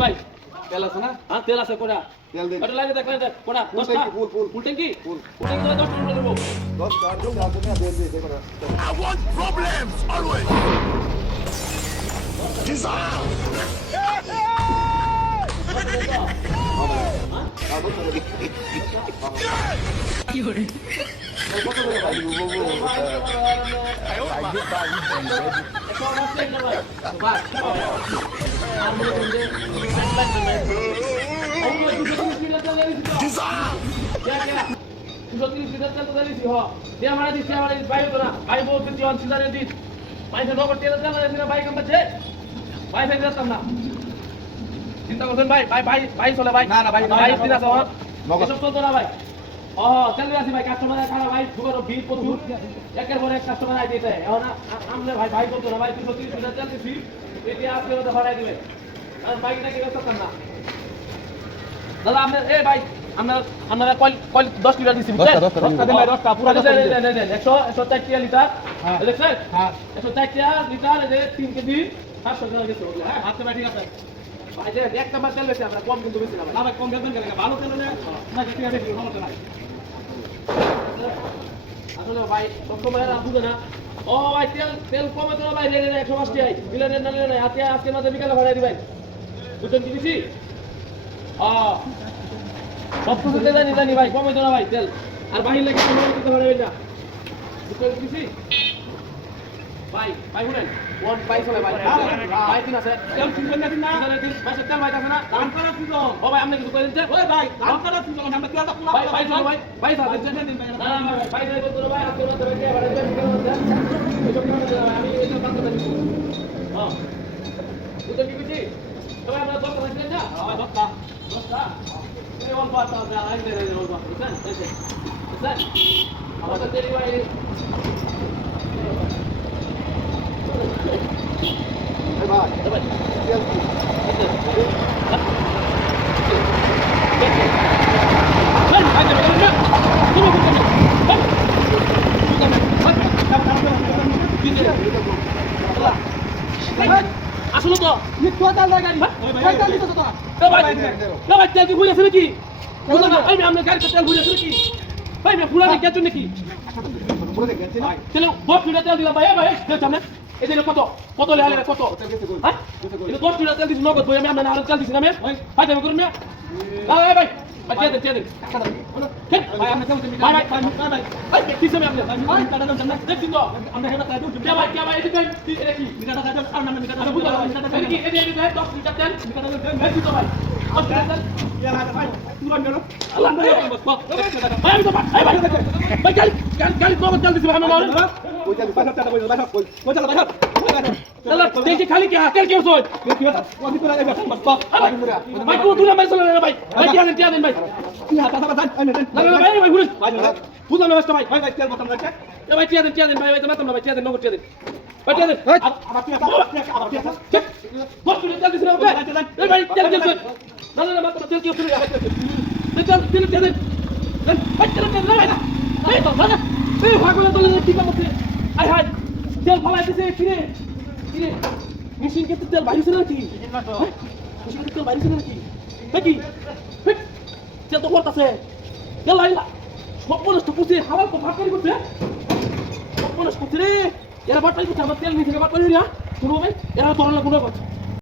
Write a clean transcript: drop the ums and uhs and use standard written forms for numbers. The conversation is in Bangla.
ভাই তেল আছে না? হ্যাঁ তেল আছে কোড়া তেল দিন। ওটা লাগে দেখ কোড়া 10টা ফুল ট্যাঙ্কি ফুল ট্যাঙ্কি 10 টাকা দেবো 10 কার দিন আছে না দেন দিন দেখো। I want problems always. কি করে চিন্তা করছেন ভাই ভাই ভাই ভাই চলে ভাই না, না, ভাই, ভাই না, ঠিক আছে আমার নগদ। এসব চলতো না ভাই ও তেল আছে ভাই কাস্টমার খারাপ ভাই সুগার ভিড় প্রচুর একের পর এক কাস্টমার আই দিতে এখন আমলে ভাই ভাই চলতো না ভাই 230 টাকা তেল দিছি এটি আজকে মধ্যে ভরাই দিবেন আর বাইকটা কি ব্যস্ত না দাদা আপনার এই ভাই আপনারা কল 10 লিটার দিছি বুঝছেন 10টা দেন ভাই 10টা পুরো 100 104 লিটার হ্যাঁ। দেখছেন হ্যাঁ 104 লিটার এই যে 3 কেজি 700 টাকা গেছে হ্যাঁ হাতে ভাই ঠিক আছে ভাই যে এক নাম্বার তেল বেশি আমরা কম কিন্তু বেশি না ভাই কম দেন কেন ভালো তেল হলে না কি আছে সমস্যা নাই। আসলে ভাই সবসময় আর বুঝে না ও ভাই তেল কমে তো ভাই রে 180 আই বিলেনের না না আজকে মাঝে বিকালে ভরাই দিবেন বুঝছেন কি দিছি সব কিছু জানি ভাই কমে তো না ভাই তেল আর বাইরে লেগে কোনো কিছু ভরাইবেন না বুঝছেন কি দিছি ভাই ভাই শুনেন কোন পাই চলে ভাই ভাই ঠিক আছে তেল কিনবেন না না ভাই তেল ভাই আছে না দাম করা কি তো ও ভাই আপনি কিছু কইলেন যে ওই ভাই দাম করা কি তো আমরা তেলটা পুরো ভাই ভাই চলো ভাই ভাই সাথে দিন ভাই না না ভাই ভাই কত ভাই আজকে মত ভাই কে ভরাই দেন এসব কি আমি এটা বাদ দেব হ্যাঁ বুঝছেন কি বুঝি তবে আমরা 10 টাকা দেন না ভাই 10টা এই অল্প আছে আই দেন অল্প বুঝছেন বুঝছেন আমাদের তেল ভাই এই ভাই তেল কি? আসলে তো তেল গাড়ি ভাই তেল দিতে তো ভাই তেল কি ঘুরেছে নাকি আমি আপনার গাড়িতে তেল ঘুরেছে নাকি ভাই আমি ফুলা দেখে আছো নাকি পুরো দেখেন না তেল বক ফিটা তেল দিলাম ভাই ভাই তেল সামনে এই যে কত কত লেহালে কত হ্যাঁ এটা 10 লিটার তেল দিছি নগদ ভাই আমি আপনার আর তেল দিছি না আমি ভাই দেব করুন না ভাই ভাই ভাই তেল ভাই আপনি তেল দিন ভাই ভাই ভাই কি সময় আপনি ভাই টাটা দাম না দেখছিন তো আমরা হেটা তাই দিই কে ভাই এটা এটা কি মিটাটা তাই আর না মিটাটা আমি বুঝলাম মিটাটা কি এই যে 10 লিটার তেল মিটাটা তেল মেসি তো ভাই আল্লাহ ভাই আমি তো ভাই ভাই গাড়ি নগদ তেল দিছি ভাই আমার ওই তেল পাঁচ টাকা কই দাও কই চল ভাই चलो देखिए खाली क्या क्या क्यों सोच भाई तू तू ना मैं चल रहा भाई भाई क्या दिन भाई ना ना भाई भाई गुरुज खुद ना मस्त भाई भाई तेल बटन रखे ये भाई क्या दिन भाई तो मतलब भाई क्या दिन नो क्या दिन भाई क्या दिन अब क्या बहुत तेल दिस रहा है भाई तेल ना ना मत तेल क्यों फिर तेल क्या दिन भाई तेल ना भाई भाई तो ना ए भागोला तो ठीक है मत आई हाय तेल फला दिसे फिरे কিরে মেশিন কে তেল বাইরে নাকি মেশিন কে তেল বাইরে নাকি নাকি তেল তো করতেছে তেল লাইলা সব মানুষ তো পুষে হাওয়াল তো ভাগ করছে সব মানুষ পুষে রে এরা বাটাই করছে আমার তেল নিচে বাট করে না শুনো ভাই এরা তোরলা গুণ করছে